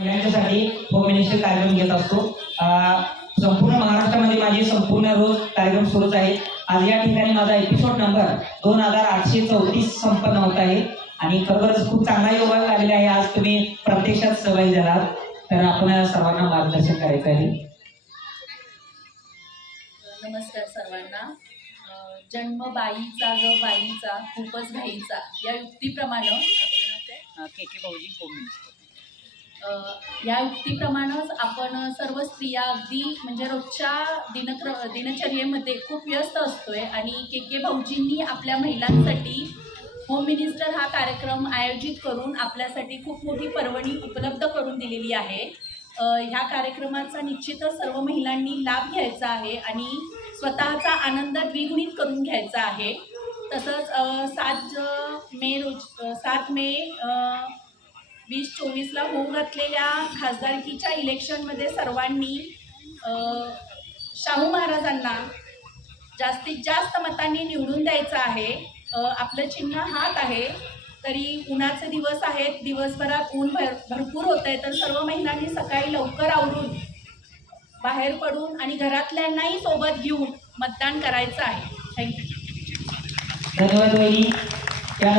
महिलांच्यासाठी home minister कार्यक्रम घेत असतो। संपूर्ण महाराष्ट्रामध्ये माझे संपूर्ण रोज कार्यक्रम सुरूच आहे। आज या ठिकाणी माझा एपिसोड नंबर 2834 संपन्न होत आहे आणि खरोखरच खूप चांगला योग आलेला आहे। आज तुम्ही प्रत्यक्षात सहभागी झालात तर आपण सर्वांना मार्गदर्शन करायचं आहे। नमस्कार सर्वांना। जन्म बाईचा ग बाईचा खूपच घाईचा या युक्तीप्रमाणे के भाऊजी होम मिनिस्टर या युक्तीप्रमाणेच आपण सर्व स्त्रिया अगदी म्हणजे रोजच्या दिनचर्येमध्ये खूप व्यस्त असतोय आणि के भाऊजींनी आपल्या महिलांसाठी होम मिनिस्टर हा कार्यक्रम आयोजित करून आपल्यासाठी खूप मोठी पर्वणी उपलब्ध करून दिलेली आहे। ह्या कार्यक्रमाचा निश्चितच सर्व महिलांनी लाभ घ्यायचा आहे आणि स्वतःचा आनंद द्विगुणित करून घ्यायचा आहे। तसंच 7 मे 2024ला होऊ घातलेल्या खासदारकीच्या इलेक्शनमध्ये सर्वांनी शाहू महाराजांना जास्तीत जास्त मतांनी निवडून द्यायचं आहे। आपलं चिन्ह हात आहे। तरी उन्हाचे दिवस आहेत, दिवसभरात ऊन भरपूर होत आहे, तर सर्व महिलांनी सकाळी लवकर आवरून बाहेर पडून आणि घरातल्यांनाही सोबत घेऊन मतदान करायचं आहे। थँक्यू। धन्यवाद वहिनी।